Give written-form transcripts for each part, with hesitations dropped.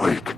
Wait.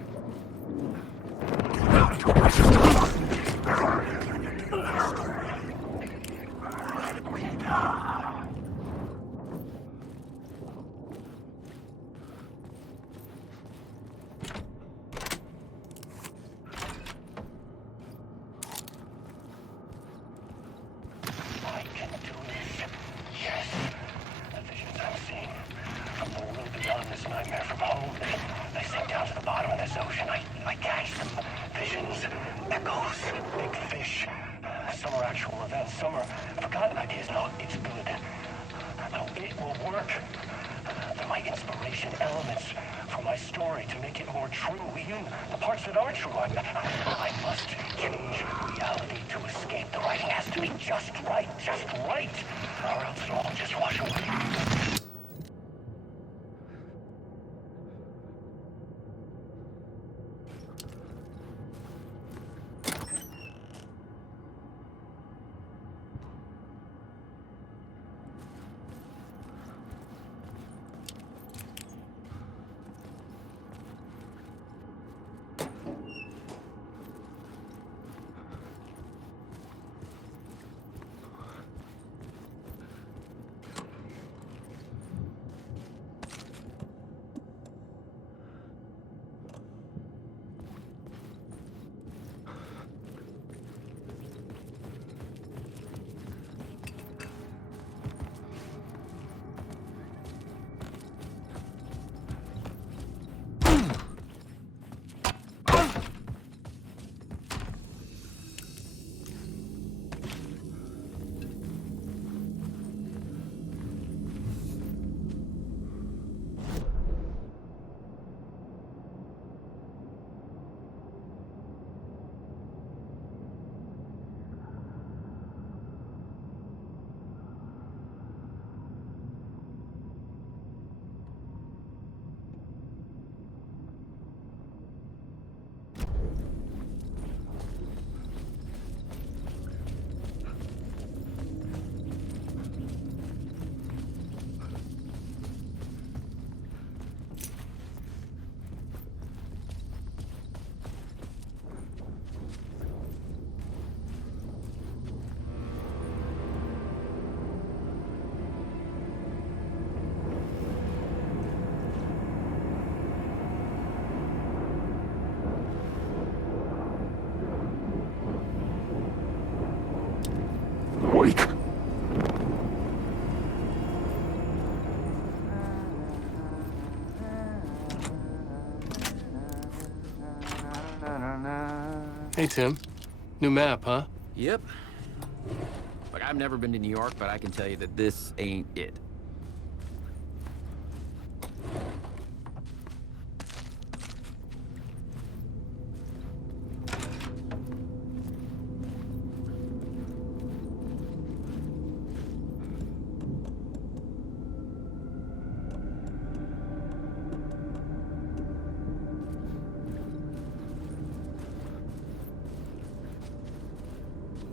Wait. Hey, Tim. New map, huh? Yep. Like, I've never been to New York, but I can tell you that this ain't it.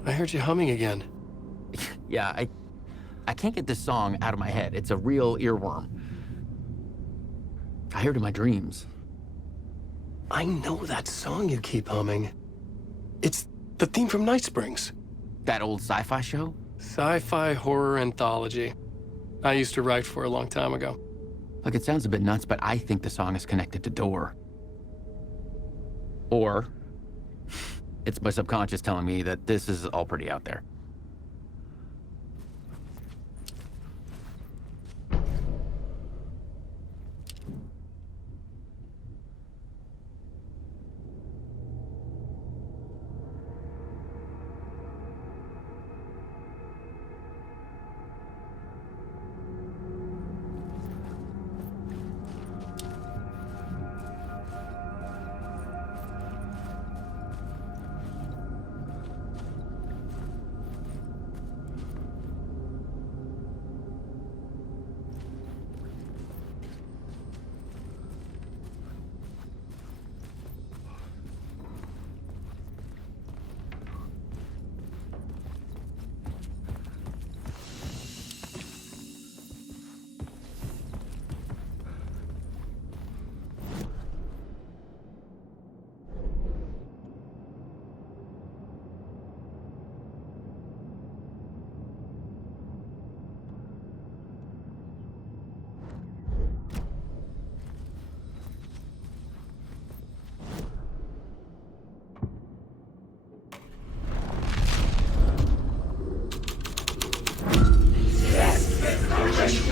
I heard you humming again. Yeah, I can't get this song out of my head. It's a real earworm. I hear it in my dreams. I know that song you keep humming. It's the theme from Night Springs. That old sci-fi show? Sci-fi horror anthology. I used to write for a long time ago. Look, it sounds a bit nuts, but I think the song is connected to Door. Or it's my subconscious telling me that this is all pretty out there. It's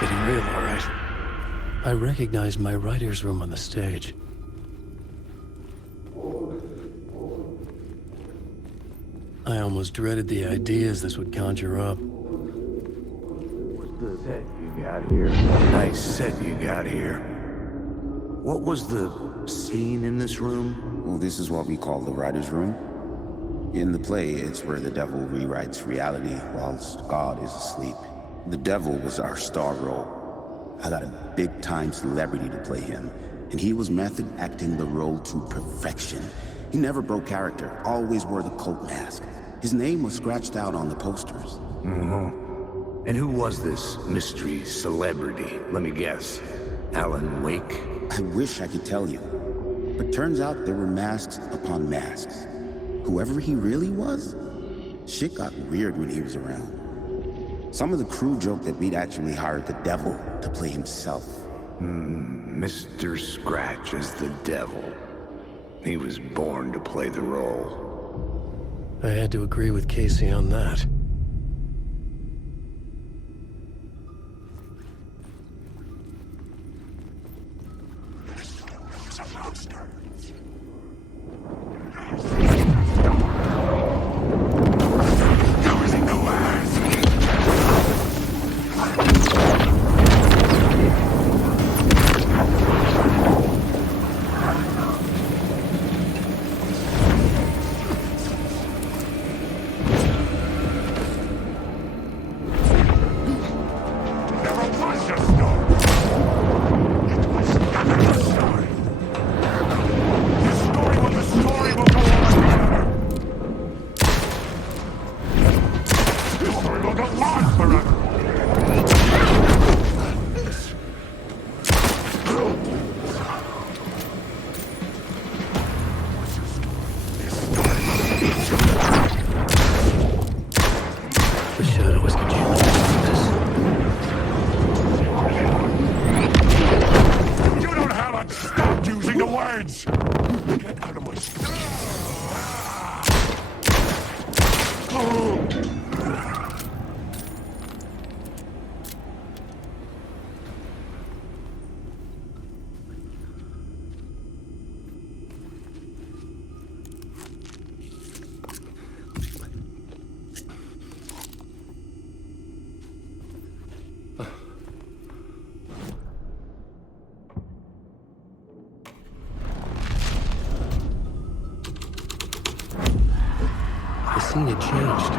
getting real, all right. I recognized my writer's room on the stage. I almost dreaded the ideas this would conjure up. What's the set you got here? Nice set you got here. What was the scene in this room? Well, this is what we call the writer's room. In the play, it's where the devil rewrites reality whilst God is asleep. The devil was our star role. I got a big-time celebrity to play him, and he was method acting the role to perfection. He never broke character, always wore the cult mask. His name was scratched out on the posters. Mm-hmm. And who was this mystery celebrity? Let me guess. Alan Wake? I wish I could tell you, but turns out there were masks upon masks. Whoever he really was, shit got weird when he was around. Some of the crew joked that we'd actually hired the devil to play himself. Mr. Scratch is the devil. He was born to play the role. I had to agree with Casey on that. The scene had changed.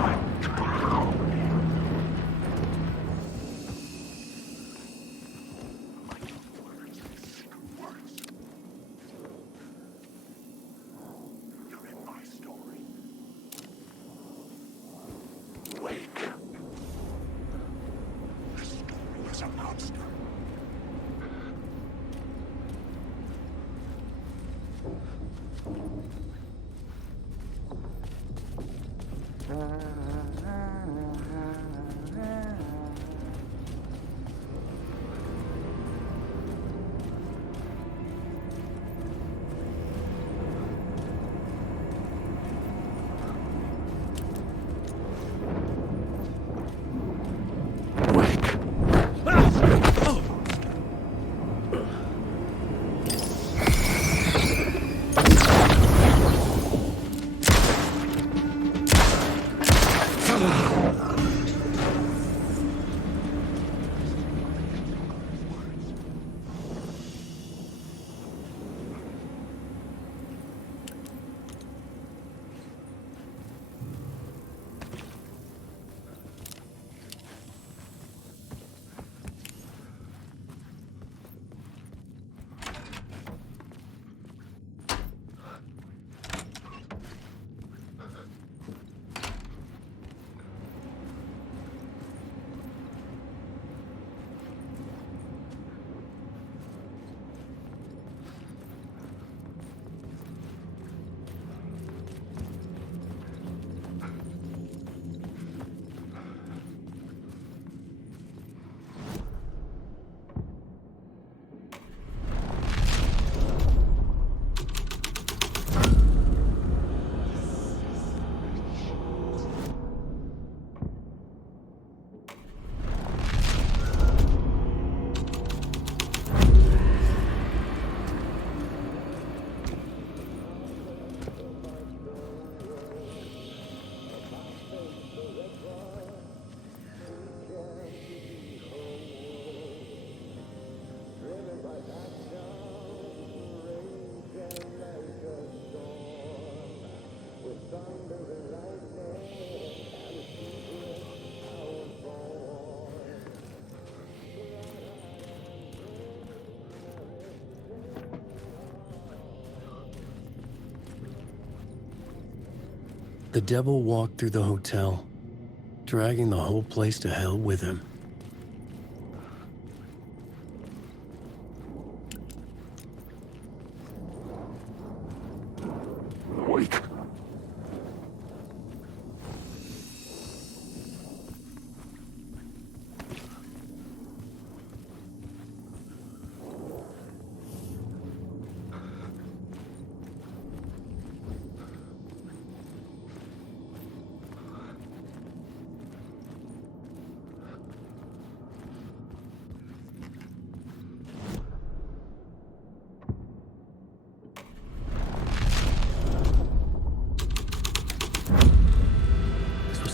The devil walked through the hotel, dragging the whole place to hell with him. Wait.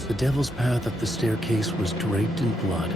The devil's path up the staircase was draped in blood.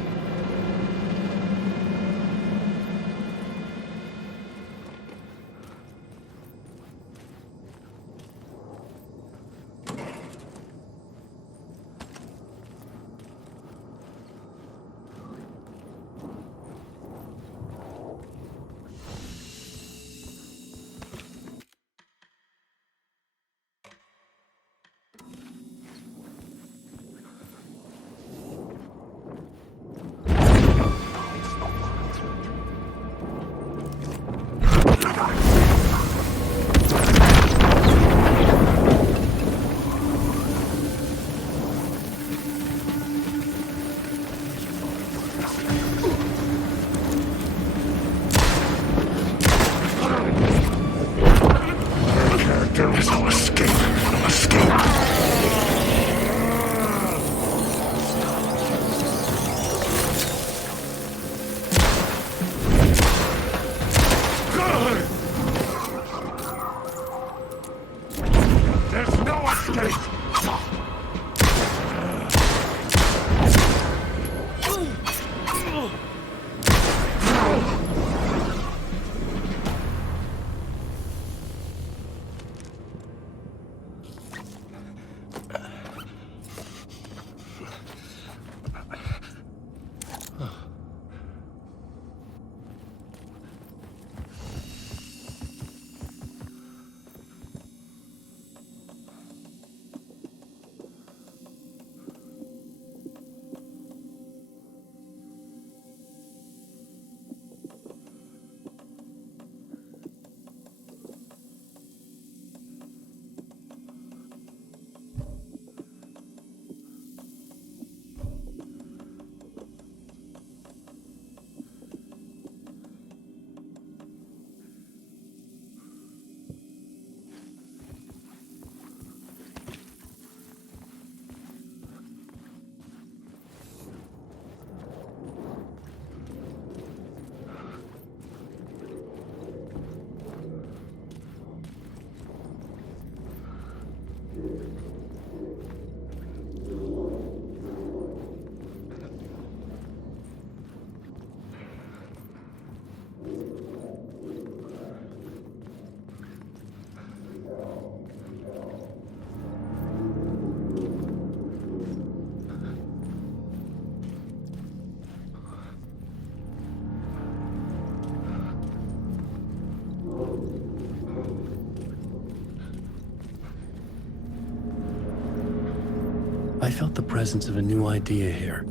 I felt the presence of a new idea here.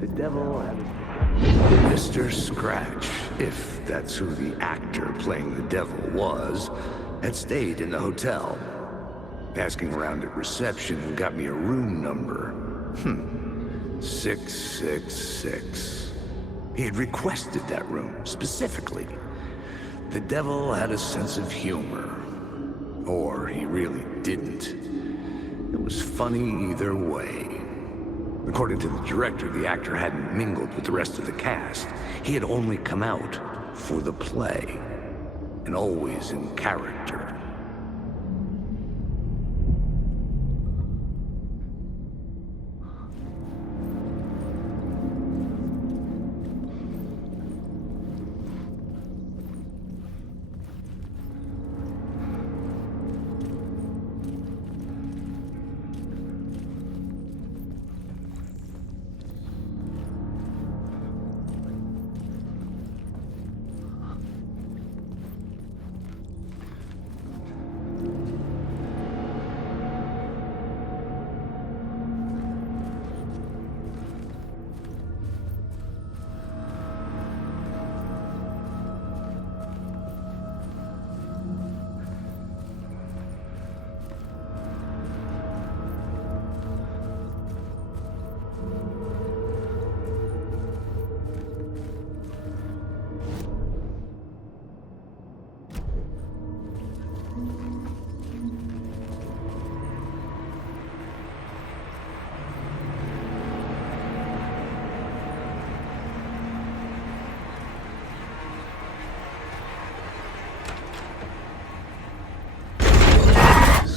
The devil had Mr. Scratch, if that's who the actor playing the devil was, had stayed in the hotel. Asking around at reception got me a room number. 666. He had requested that room, specifically. The devil had a sense of humor. Or he really didn't. It was funny either way. According to the director, the actor hadn't mingled with the rest of the cast. He had only come out for the play, and always in character.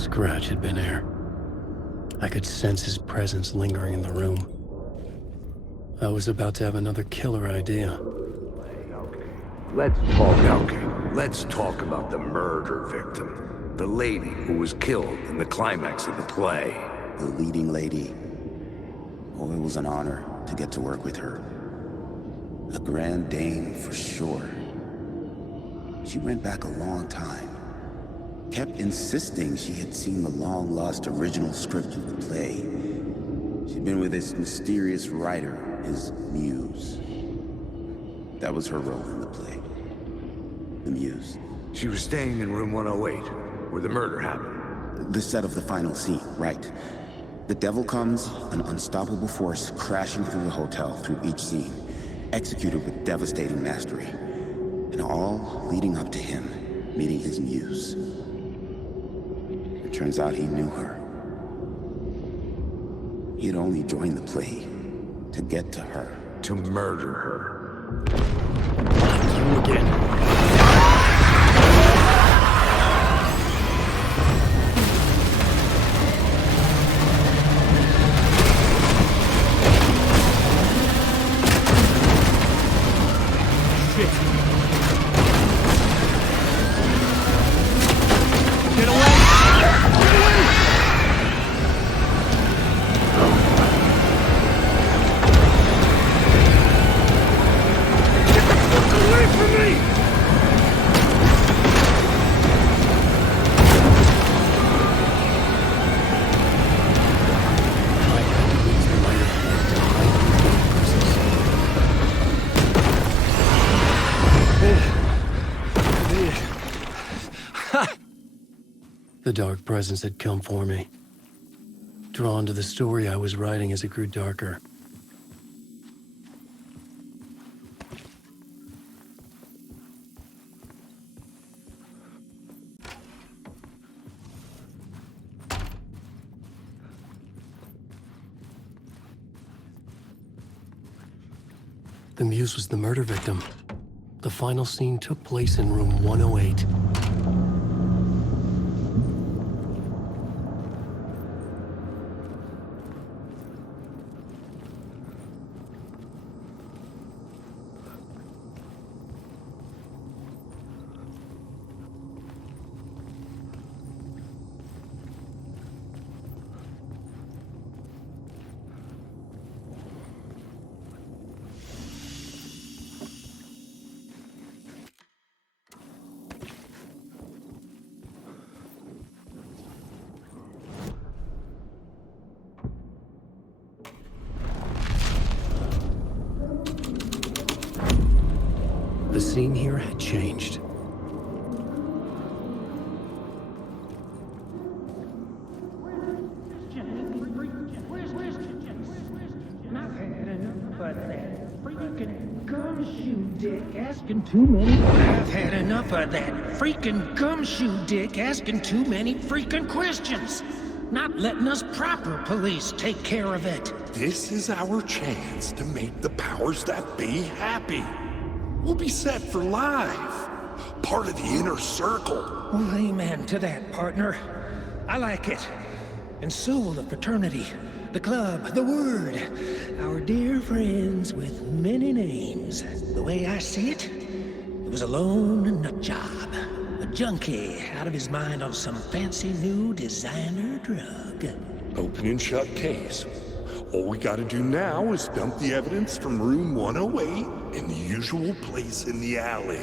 scratch had been there. I could sense his presence lingering in the room. I was about to have another killer idea. Let's talk about the murder victim. The lady who was killed in the climax of the play. The leading lady. Oh, it was an honor to get to work with her. A grand dame for sure. She went back a long time. Kept insisting she had seen the long-lost original script of the play. She'd been with this mysterious writer, his muse. That was her role in the play. The muse. She was staying in room 108, where the murder happened. The set of the final scene, right. The devil comes, an unstoppable force crashing through the hotel through each scene, executed with devastating mastery. And all leading up to him meeting his muse. It turns out he knew her. He had only joined the play to get to her. To murder her. You again. The dark presence had come for me, drawn to the story I was writing as it grew darker. The muse was the murder victim. The final scene took place in room 108. The scene here had changed. I've had enough of that freaking gumshoe dick asking too many. I've had enough of that freaking gumshoe dick asking too many freaking questions. Not letting us proper police take care of it. This is our chance to make the powers that be happy. We'll be set for life. Part of the inner circle. Well, amen to that, partner. I like it. And so will the fraternity, the club, the word. Our dear friends with many names. The way I see it, it was a lone nut job. A junkie out of his mind on some fancy new designer drug. Open and shut case. All we gotta do now is dump the evidence from room 108 in the usual place in the alley.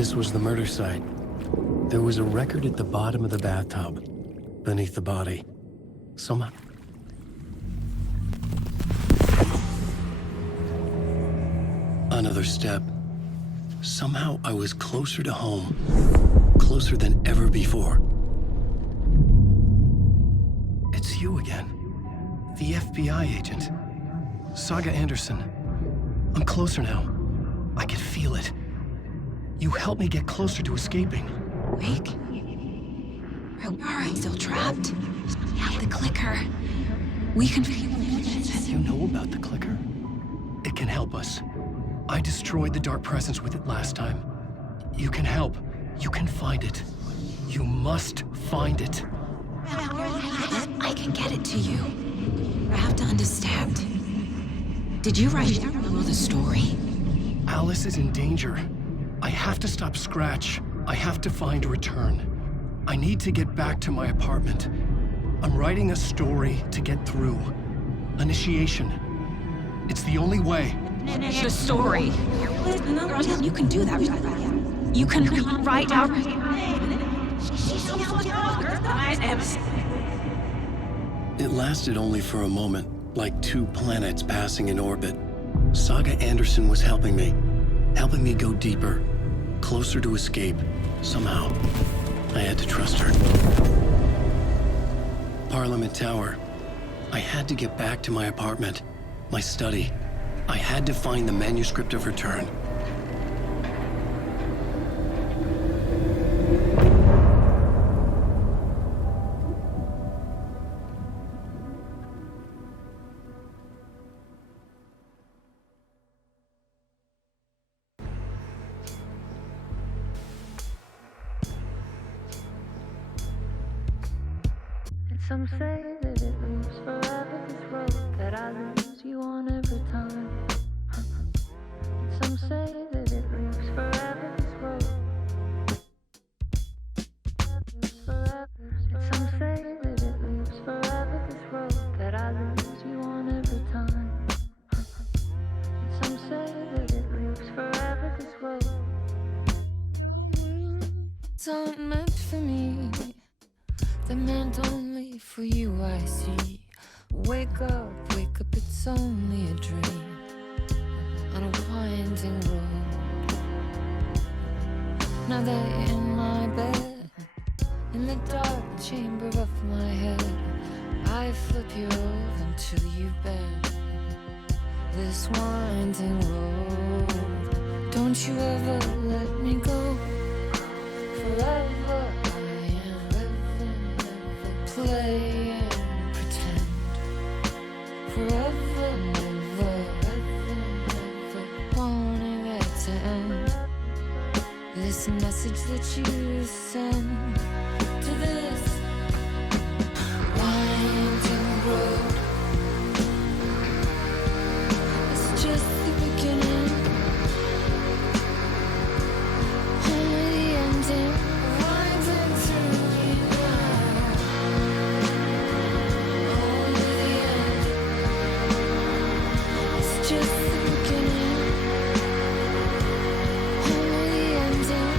This was the murder site. There was a record at the bottom of the bathtub, beneath the body. Somehow... Another step. Somehow I was closer to home. Closer than ever before. It's you again. The FBI agent. Saga Anderson. I'm closer now. I can feel it. You helped me get closer to escaping. Wake? Are we still trapped? Yeah, the clicker. We can feel it. You know about the clicker? It can help us. I destroyed the dark presence with it last time. You can help. You can find it. You must find it. I can get it to you. I have to understand. Did you write down the story? Alice is in danger. I have to stop Scratch. I have to find Return. I need to get back to my apartment. I'm writing a story to get through. Initiation. It's the only way. The story. You can do that. You can write out. It lasted only for a moment, like two planets passing in orbit. Saga Anderson was helping me go deeper, closer to escape. Somehow, I had to trust her. Parliament Tower. I had to get back to my apartment, my study. I had to find the manuscript of Return. Some say that it moves forever, this road that I lose you on every time. Some say that it moves forever, this road. Some say that it moves forever, this road that I lose you on every time. Some say that it moves forever, this road. It's not meant for me. They're meant only for you, I see. Wake up, it's only a dream on a winding road. Now they're in my bed, in the dark chamber of my head. I flip you over until you bend this winding road. Don't you ever let me go. Forever play and pretend. Forever, never, wanting it to end. This message that you send to this winding road. It's just the beginning, only the ending. Winding through me now. Just the beginning, only the ending.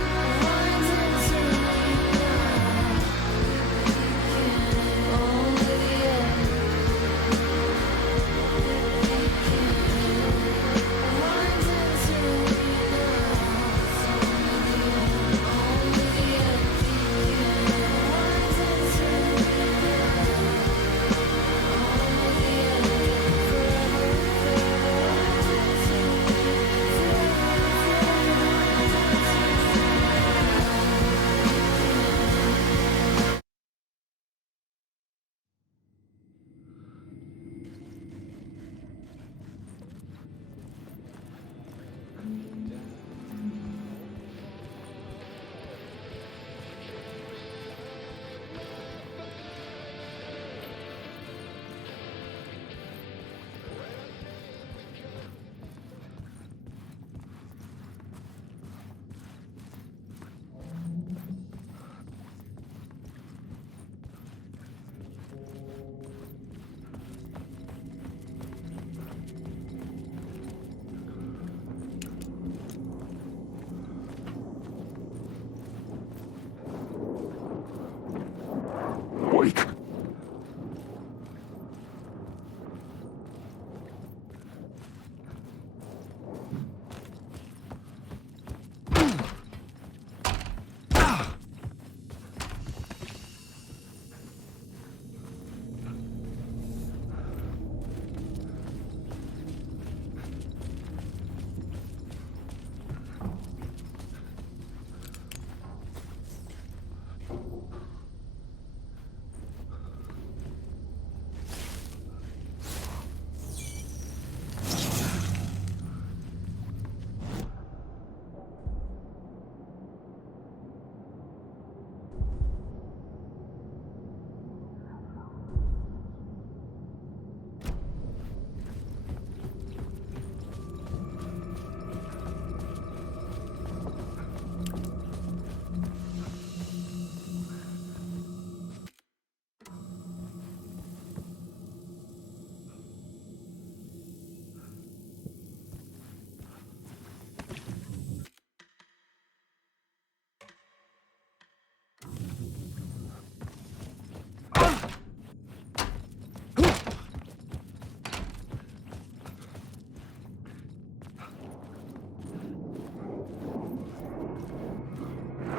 Winding through me now.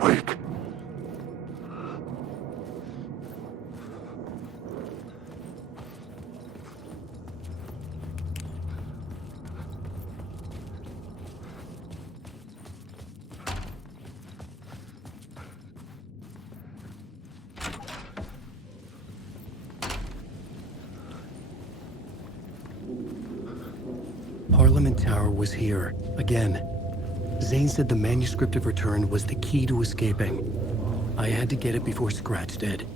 Wake. Parliament Tower was here, again. Zane said the manuscript of return was the key to escaping. I had to get it before Scratch did.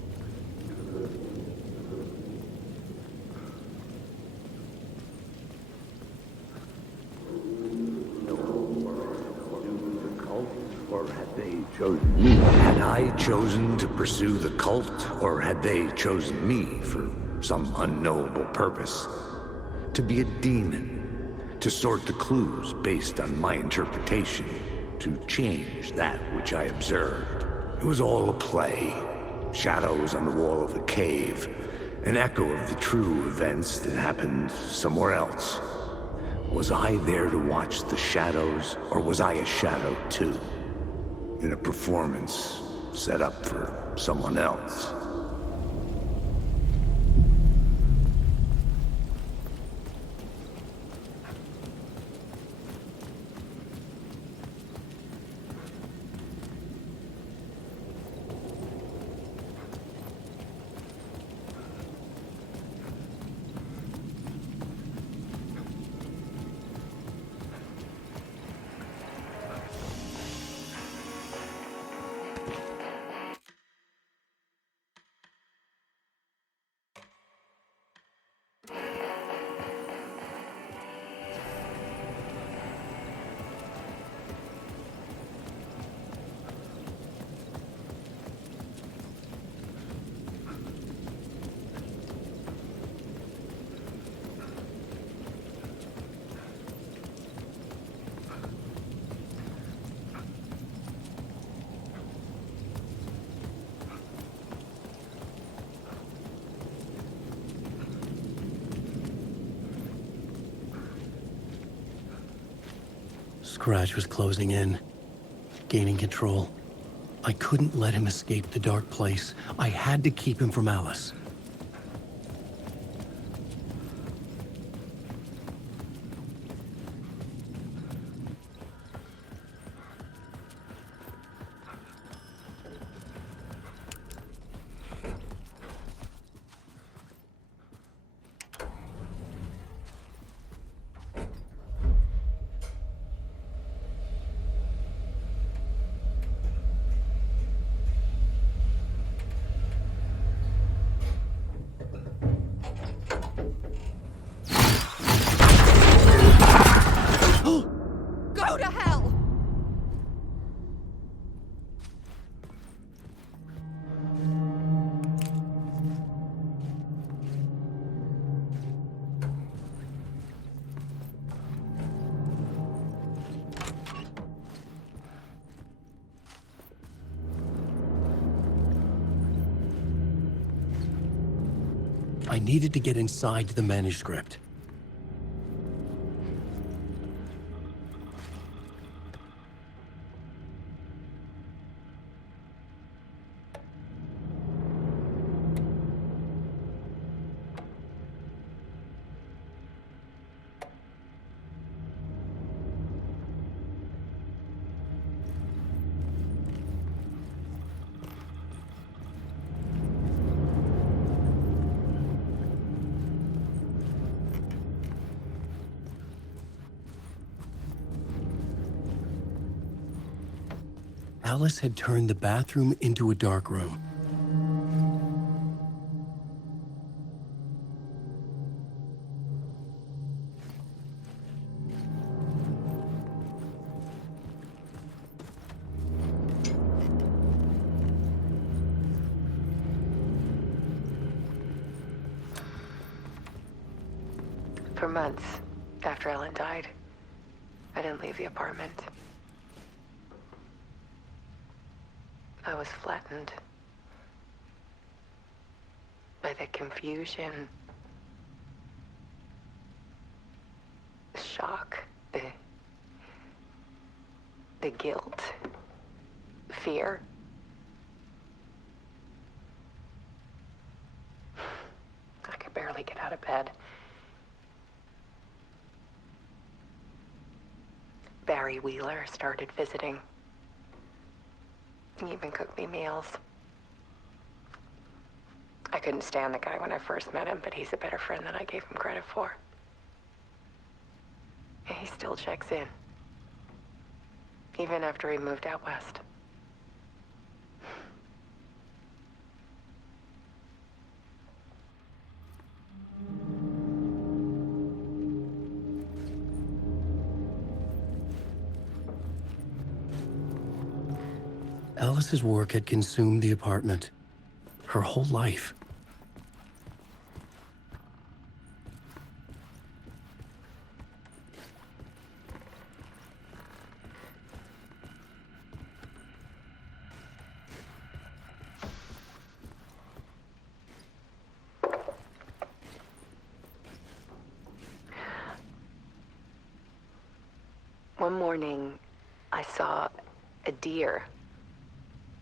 Or had they chosen me? Had I chosen to pursue the cult, or had they chosen me for some unknowable purpose? To be a demon, to sort the clues based on my interpretation, to change that which I observed. It was all a play. Shadows on the wall of the cave, an echo of the true events that happened somewhere else. Was I there to watch the shadows, or was I a shadow too? In a performance set up for someone else. Scratch was closing in, gaining control. I couldn't let him escape the dark place. I had to keep him from Alice. Go to hell! I needed to get inside the manuscript. Alice had turned the bathroom into a dark room. For months after Ellen died, I didn't leave the apartment. I was flattened by the confusion, the shock, the guilt, Fear. I could barely get out of bed. Barry Wheeler started visiting. He even cooked me meals. I couldn't stand the guy when I first met him, but he's a better friend than I gave him credit for. And he still checks in. Even after he moved out west. Alice's work had consumed the apartment. Her whole life. One morning, I saw a deer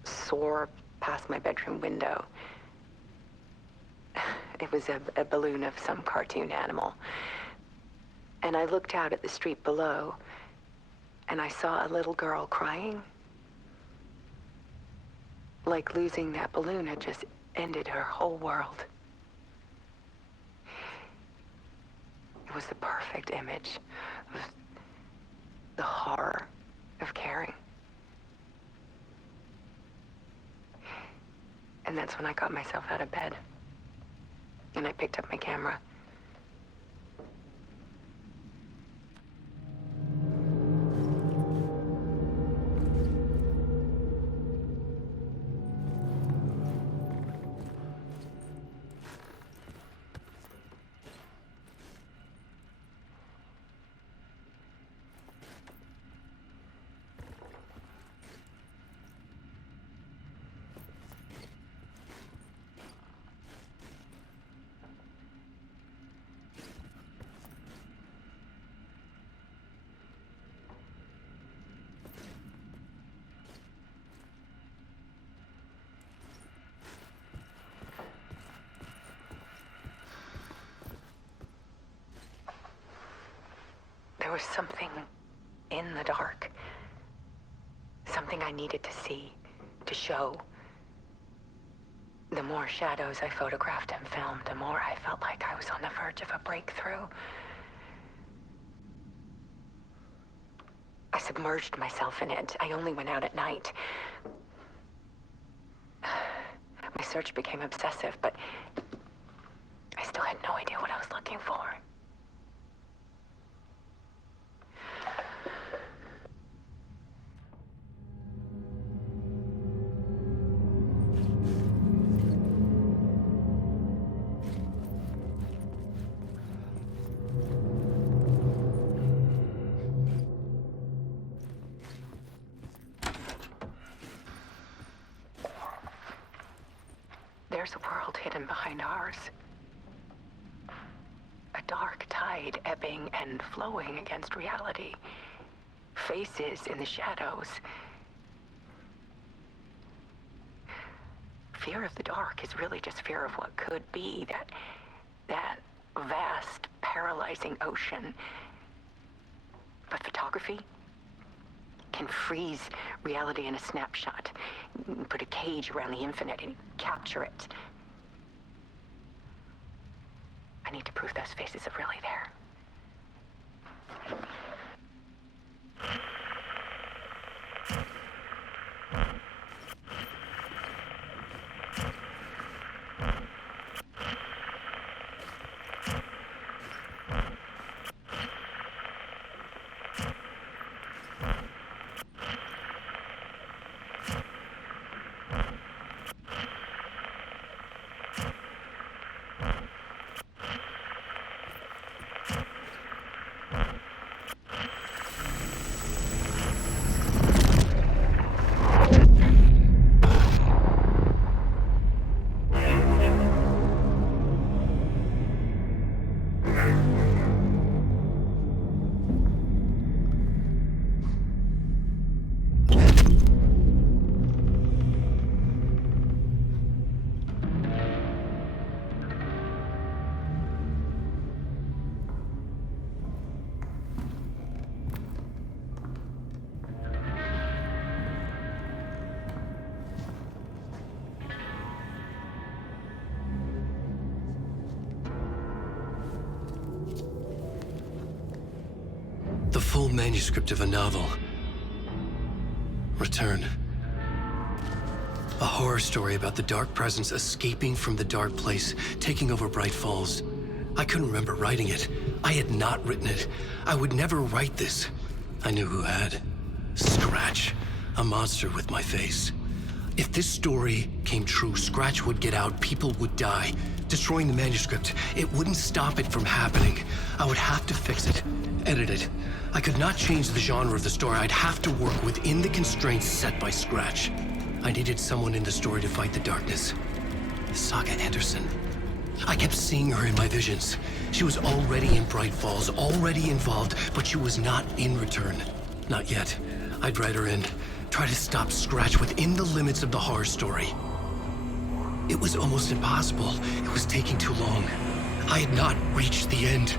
soar past my bedroom window. It was a balloon of some cartoon animal. And I looked out at the street below, and I saw a little girl crying. Like losing that balloon had just ended her whole world. It was the perfect image of the horror of caring. And that's when I got myself out of bed. And I picked up my camera. There was something in the dark. Something I needed to see, to show. The more shadows I photographed and filmed, the more I felt like I was on the verge of a breakthrough. I submerged myself in it. I only went out at night. My search became obsessive, but I still had no idea what I was looking for. There's a world hidden behind ours. A dark tide ebbing and flowing against reality. Faces in the shadows. Fear of the dark is really just fear of what could be, that vast, paralyzing ocean. But photography can freeze reality in a snapshot. Put a cage around the infinite and capture it. I need to prove those faces are really there. manuscript of a novel. Return. A horror story about the dark presence escaping from the dark place, taking over Bright Falls. I couldn't remember writing it. I had not written it. I would never write this. I knew who had. Scratch. A monster with my face. If this story came true, Scratch would get out, people would die. Destroying the manuscript, it wouldn't stop it from happening. I would have to fix it, edit it. I could not change the genre of the story. I'd have to work within the constraints set by Scratch. I needed someone in the story to fight the darkness. Saga Anderson. I kept seeing her in my visions. She was already in Bright Falls, already involved, but she was not in Return. Not yet. I'd write her in, try to stop Scratch within the limits of the horror story. It was almost impossible. It was taking too long. I had not reached the end.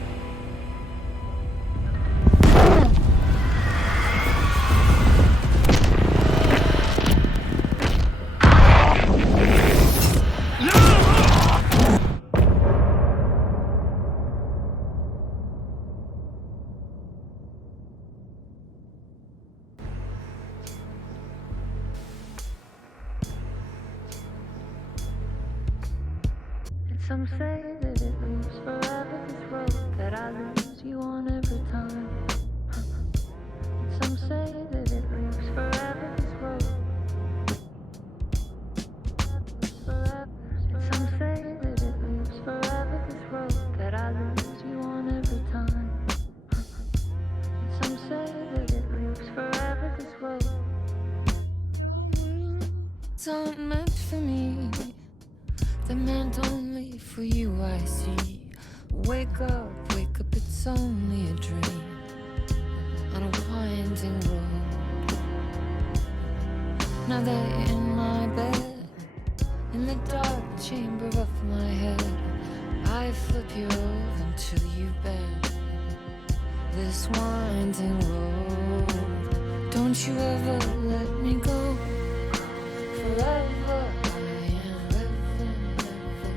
Some say that it moves forever, this road that I lose you on every time. Some say that it moves forever, this road. Some say that it moves forever, this road that I lose you on every time. Some say that it moves forever, this road. It's not meant for me. The meant only for you, I see. Wake up, it's only a dream on a winding road. Now that you're in my bed, in the dark chamber of my head, I flip you over until you bend this winding road. Don't you ever let me go. Forever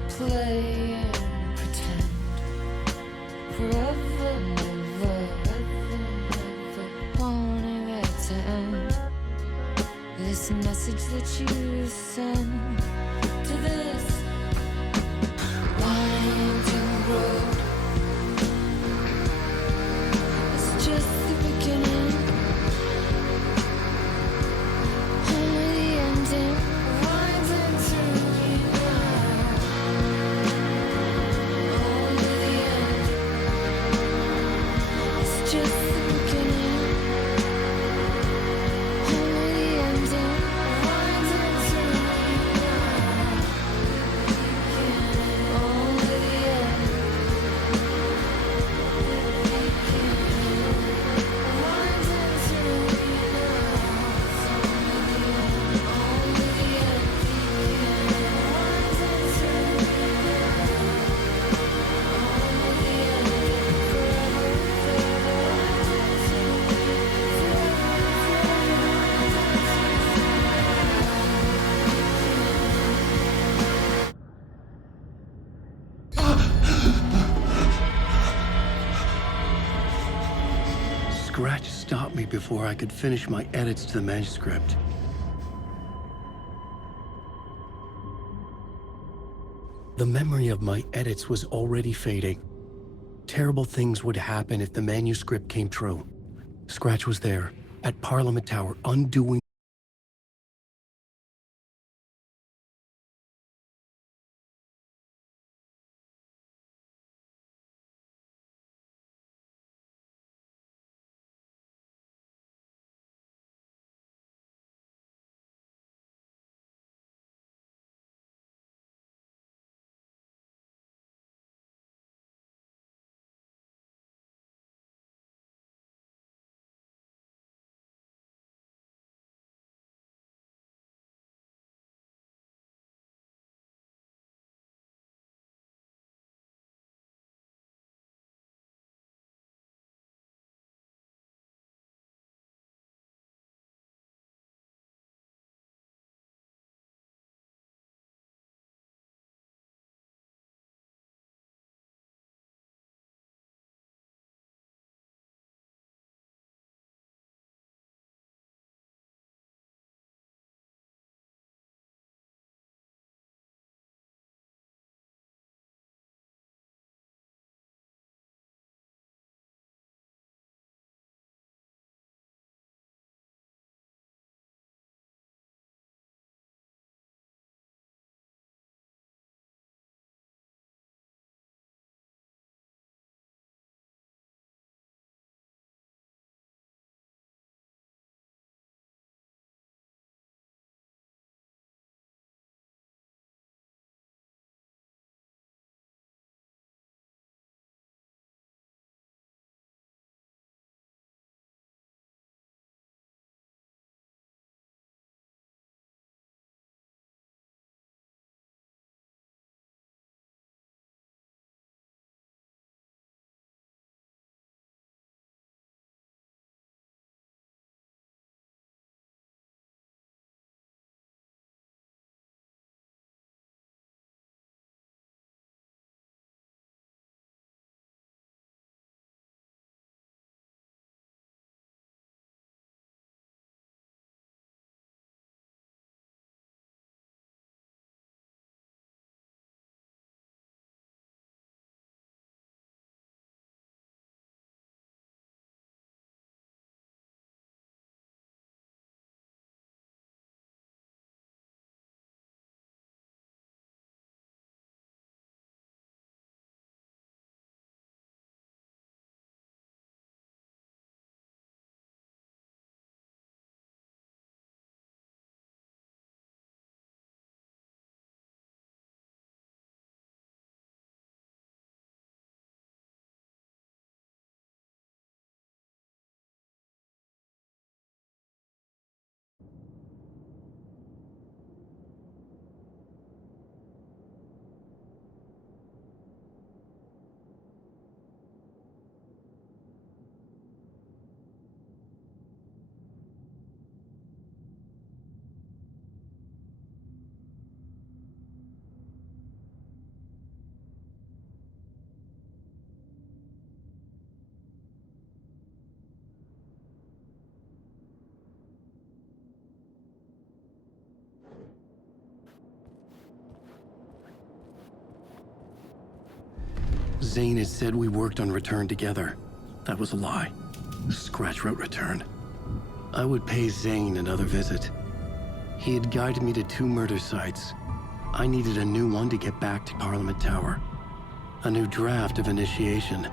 play and pretend. Forever, never, wanting it to end. This message that you send to this winding road is just the beginning. Only the ending winds into me now. Just the beginning. Only the ending winds into me now. Only the end. Winds into me now. Only the end. Only the end. Winds into me now. Only the end. Forever. Scratch stopped me before I could finish my edits to the manuscript. The memory of my edits was already fading. Terrible things would happen if the manuscript came true. Scratch was there, at Parliament Tower, undoing Zane had said we worked on Return together. That was a lie. Scratch wrote Return. I would pay Zane another visit. He had guided me to 2 murder sites. I needed a new one to get back to Parliament Tower. A new draft of initiation.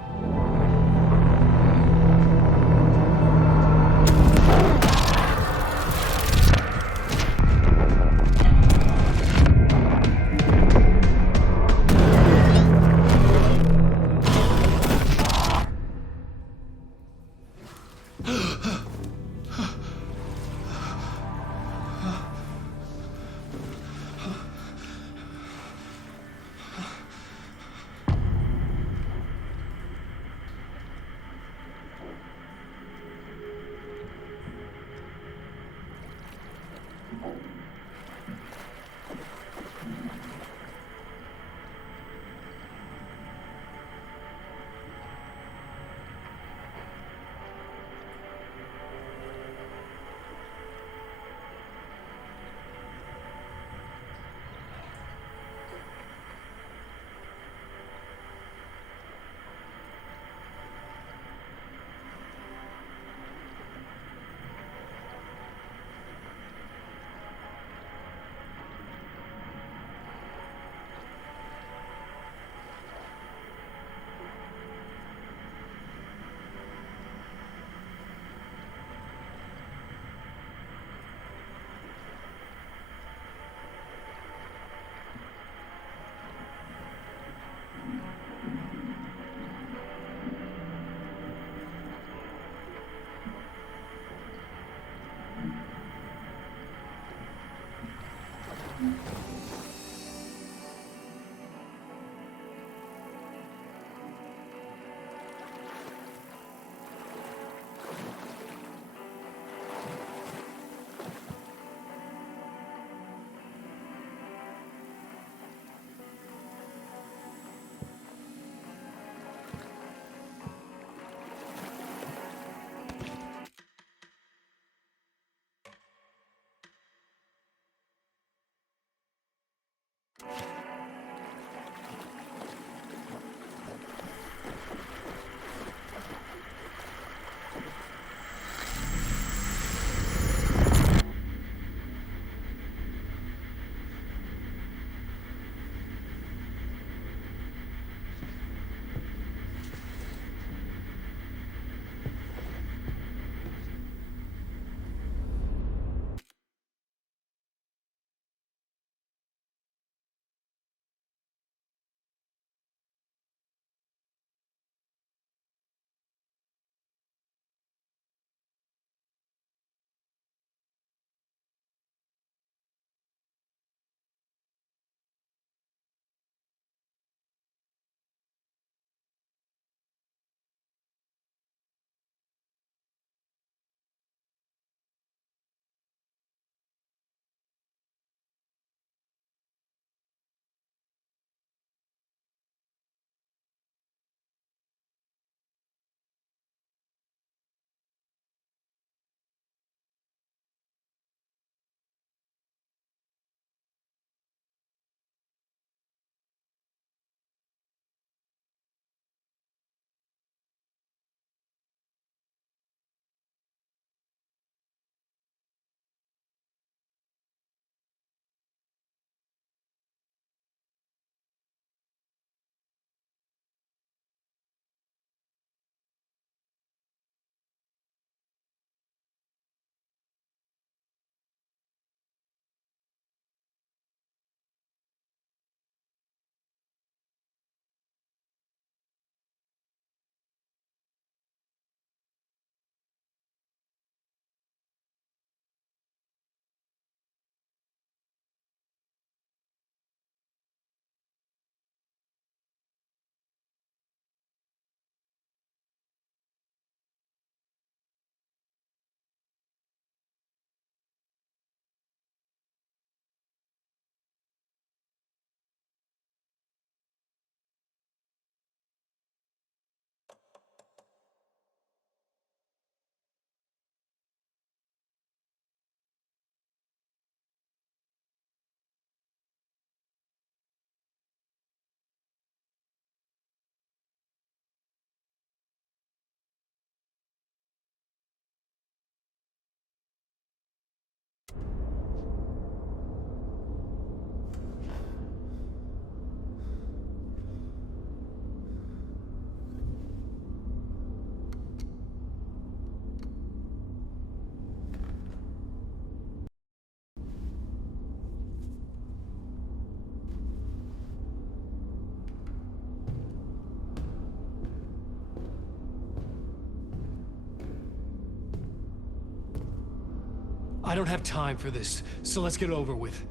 I don't have time for this, so let's get over with.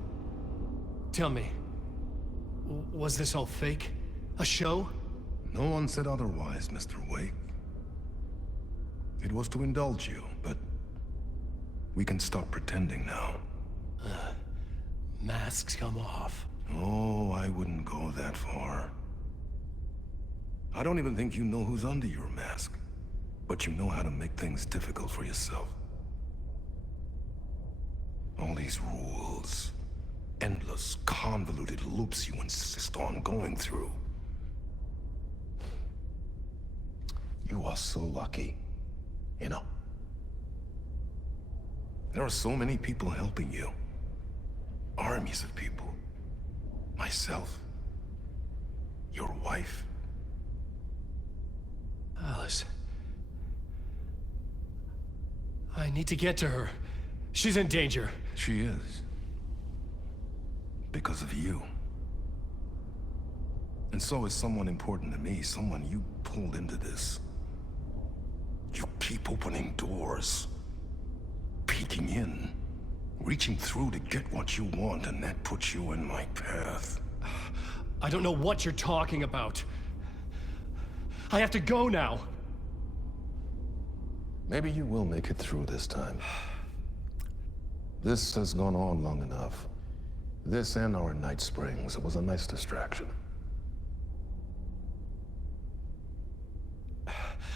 Tell me, was this all fake? A show? No one said otherwise, Mr. Wake. It was to indulge you, but we can stop pretending now. Masks come off. Oh, I wouldn't go that far. I don't even think you know who's under your mask, but you know how to make things difficult for yourself. All these rules, endless, convoluted loops you insist on going through. You are so lucky, you know. There are so many people helping you. Armies of people. Myself. Your wife. Alice. I need to get to her. She's in danger. She is. Because of you. And so is someone important to me, someone you pulled into this. You keep opening doors. Peeking in. Reaching through to get what you want, and that puts you in my path. I don't know what you're talking about. I have to go now. Maybe you will make it through this time. This has gone on long enough. This and our night springs. It was a nice distraction.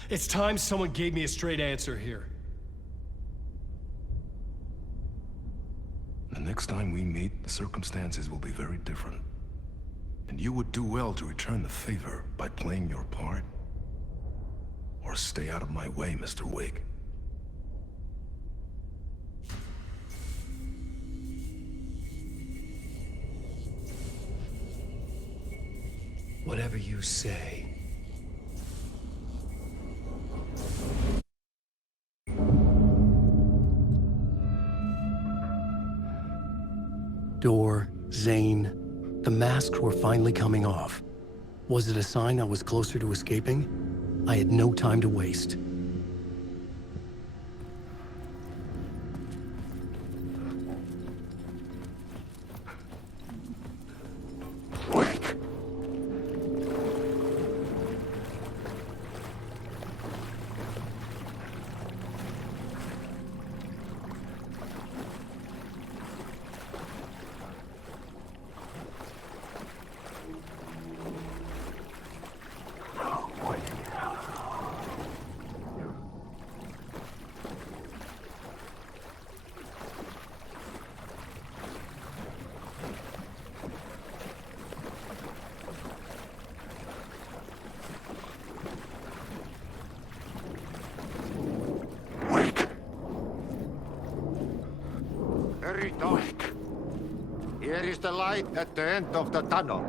It's time someone gave me a straight answer here. The next time we meet, the circumstances will be very different. And you would do well to return the favor by playing your part. Or stay out of my way, Mr. Wake. Whatever you say. Door, Zane, the masks were finally coming off. Was it a sign I was closer to escaping? I had no time to waste. Very dark. Here is the light at the end of the tunnel.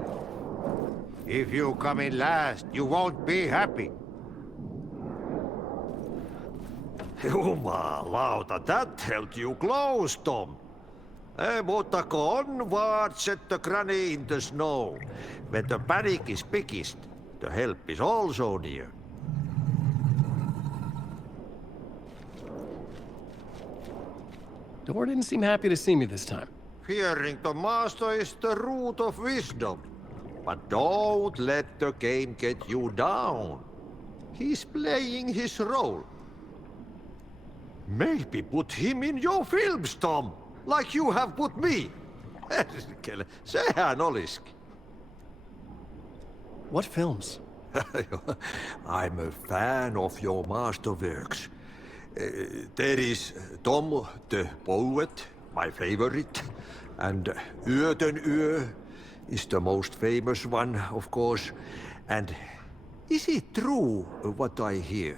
If you come in last, you won't be happy. Jumalauta, that held you close, Tom. Mutta on what set the granny in the snow. When the panic is biggest, the help is also near. Door didn't seem happy to see me this time. Fearing the master is the root of wisdom. But don't let the game get you down. He's playing his role. Maybe put him in your films, Tom, like you have put me. Sehän olisikin. What films? I'm a fan of your masterworks. There is Tom the Poet, my favorite, and Yöten Yö is the most famous one, of course. And is it true what I hear,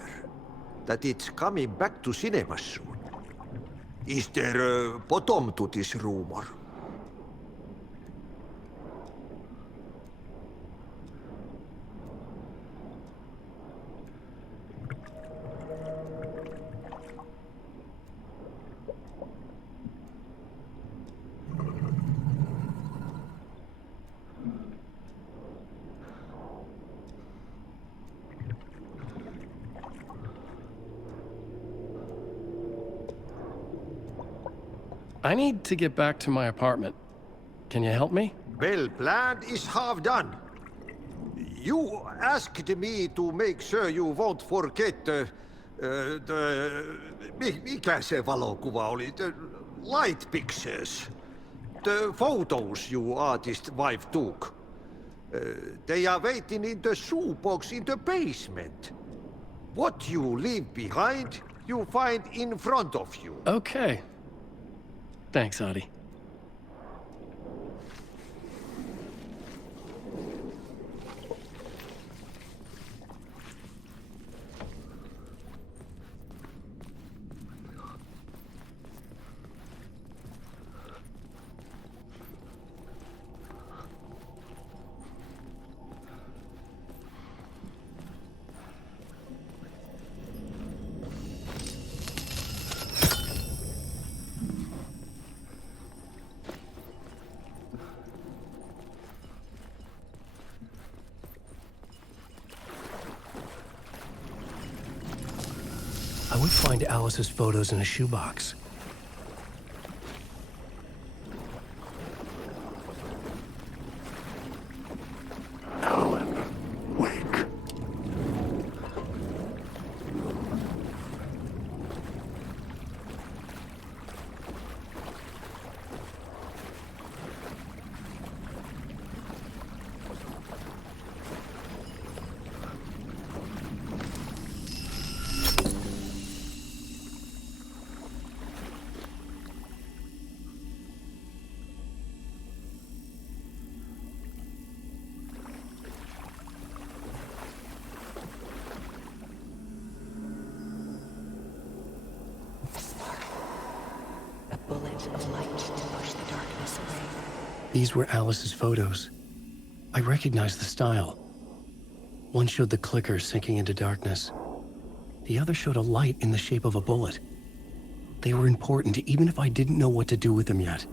that it's coming back to cinemas soon? Is there a bottom to this rumor? I need to get back to my apartment. Can you help me? Well, plan is half done. You asked me to make sure you won't forget mikä se valokuva oli? The light pictures. The photos you artist wife took. They are waiting in the shoebox in the basement. What you leave behind, you find in front of you. Okay. Thanks, Adi. I would find Alice's photos in a shoebox. Alan, wake. These were Alice's photos. I recognized the style. One showed the clicker sinking into darkness. The other showed a light in the shape of a bullet. They were important, even if I didn't know what to do with them yet.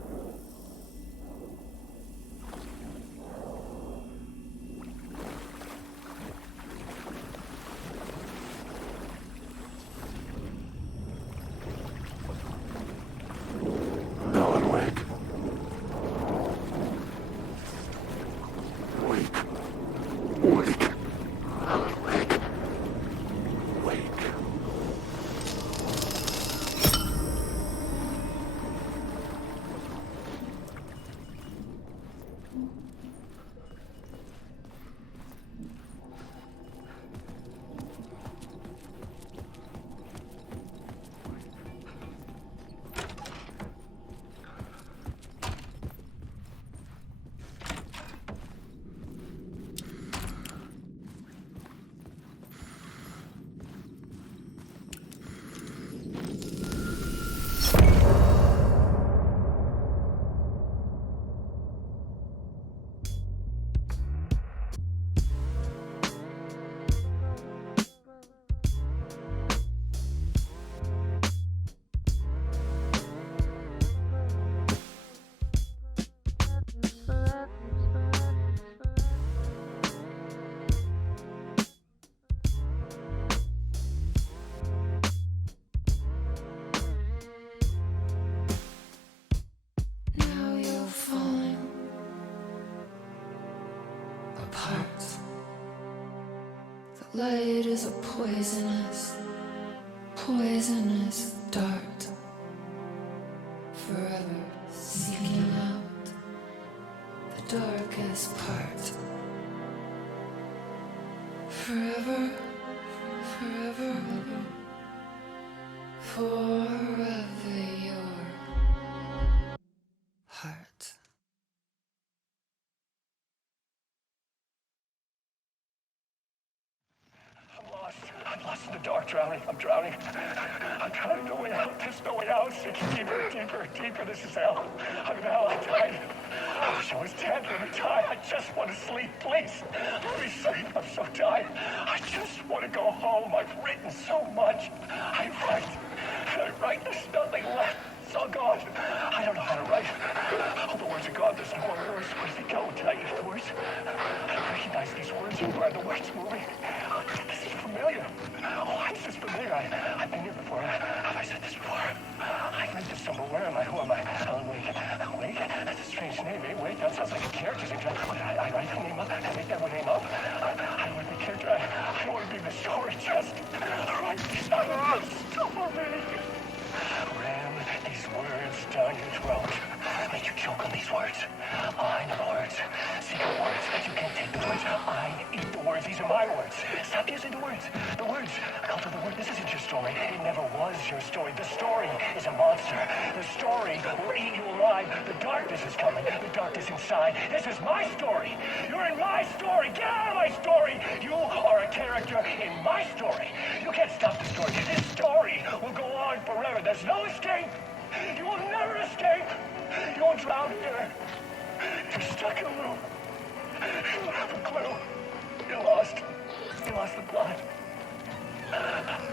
Alan, wake. Wake. Alan, wake. Wake. Now you're falling apart. The light is a poisonous, poisonous dart, forever seeking out the darkest part. Forever, forever, forever your heart. I'm lost in the dark, drowning. I'm drowning. I'm drowning. No way out. There's no way out. It's deeper, deeper, deeper. This is hell. I'm in hell. I'm dying. I wish I was dead. Let me die. I just want to sleep, please. Let me sleep. I'm so tired. I just want to go home. I've written so much. I write. There's nothing left. It's all gone. I don't know how to write. All the words are gone. There's no more words. Where did they go? Did I get the words? I don't recognize these words. Where are the words moving? This is familiar. Oh, this is familiar. I've been here before. Have I said this before? I've been this somewhere. Where am I? Who am I? Road. Make you choke on these words. I know the words. Secret words. You can't take the words. I eat the words. These are my words. Stop using the words. The words. Culture the word. This isn't your story. It never was your story. The story is a monster. The story will eat you alive. The darkness is coming. The darkness inside. This is my story. You're in my story. Get out of my story. You are a character in my story. You can't stop the story. This story will go on forever. There's no escape. You will never escape. You won't drown here. You're stuck in a loop. You don't have a clue. You're lost. You lost the plot.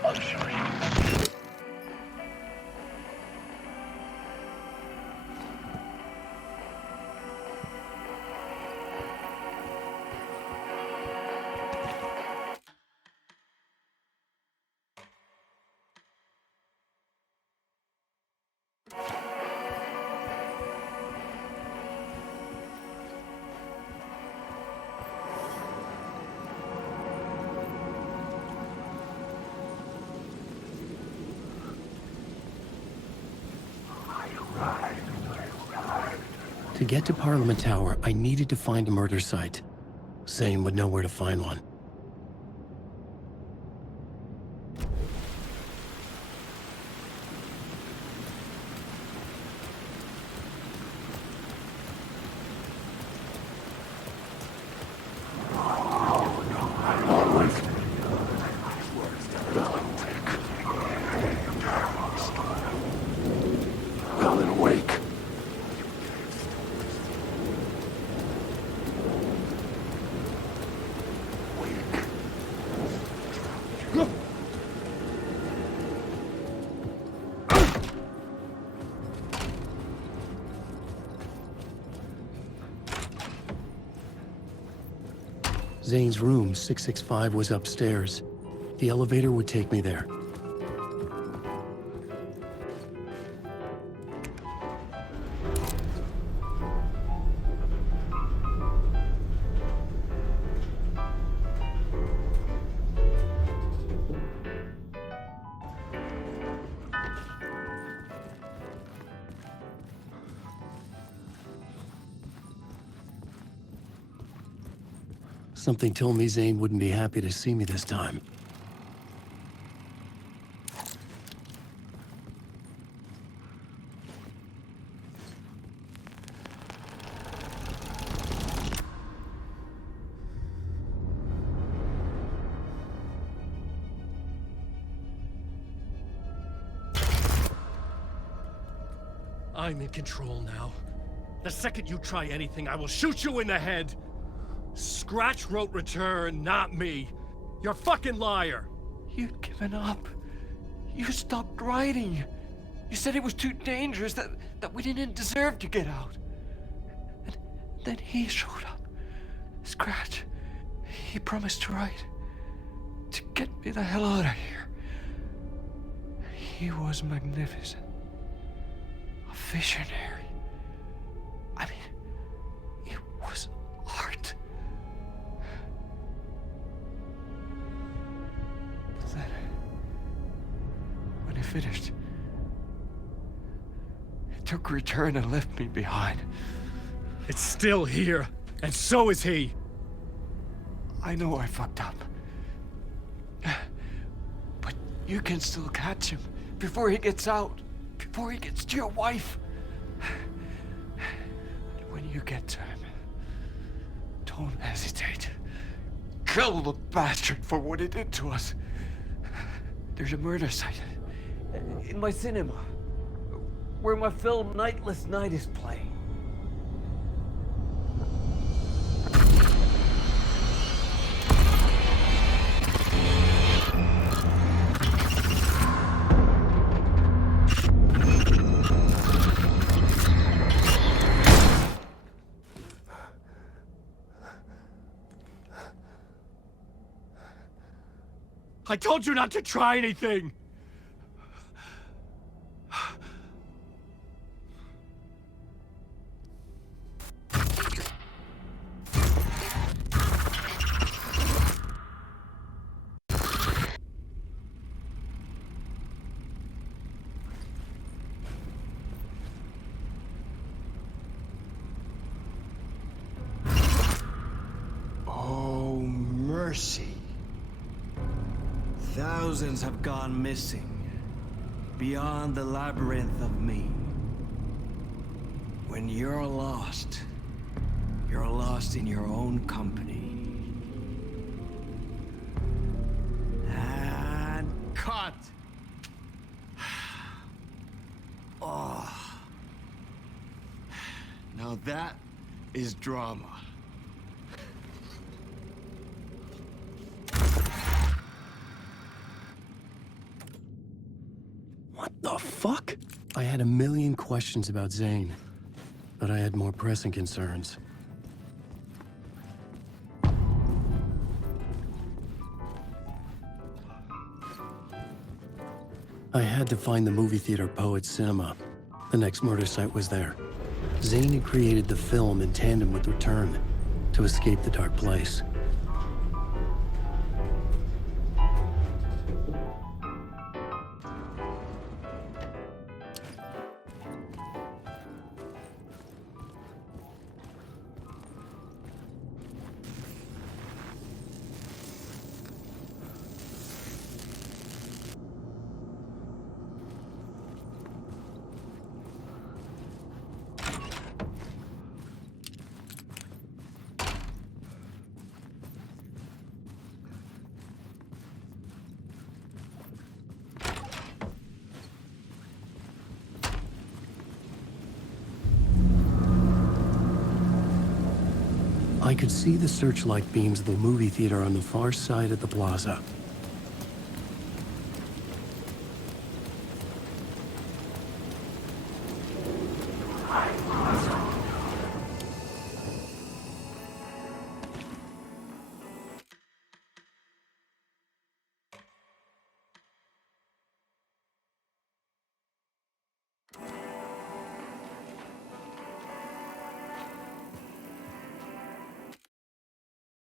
I'll show you. To get to Parliament Tower, I needed to find a murder site. Zane would know where to find one. Zane's room, 665, was upstairs. The elevator would take me there. Something told me Zane wouldn't be happy to see me this time. I'm in control now. The second you try anything, I will shoot you in the head! Scratch wrote return, not me. You're a fucking liar. You'd given up. You stopped writing. You said it was too dangerous, that we didn't deserve to get out. And then he showed up. Scratch. He promised to write. To get me the hell out of here. He was magnificent. A visionary. I mean, it was art. Then, when he finished, he took return and left me behind. It's still here, and so is he. I know I fucked up. But you can still catch him before he gets out, before he gets to your wife. And when you get to him, don't hesitate. Kill the bastard for what he did to us. There's a murder site in my cinema where my film Nightless Night is playing. I told you not to try anything! mercy. Thousands have gone missing, beyond the labyrinth of me. When you're lost in your own company. And cut! Oh. Now that is drama. What the fuck? I had a million questions about Zane, but I had more pressing concerns. I had to find the movie theater Poet Cinema. The next murder site was there. Zane had created the film in tandem with Return to escape the dark place. I could see the searchlight beams of the movie theater on the far side of the plaza.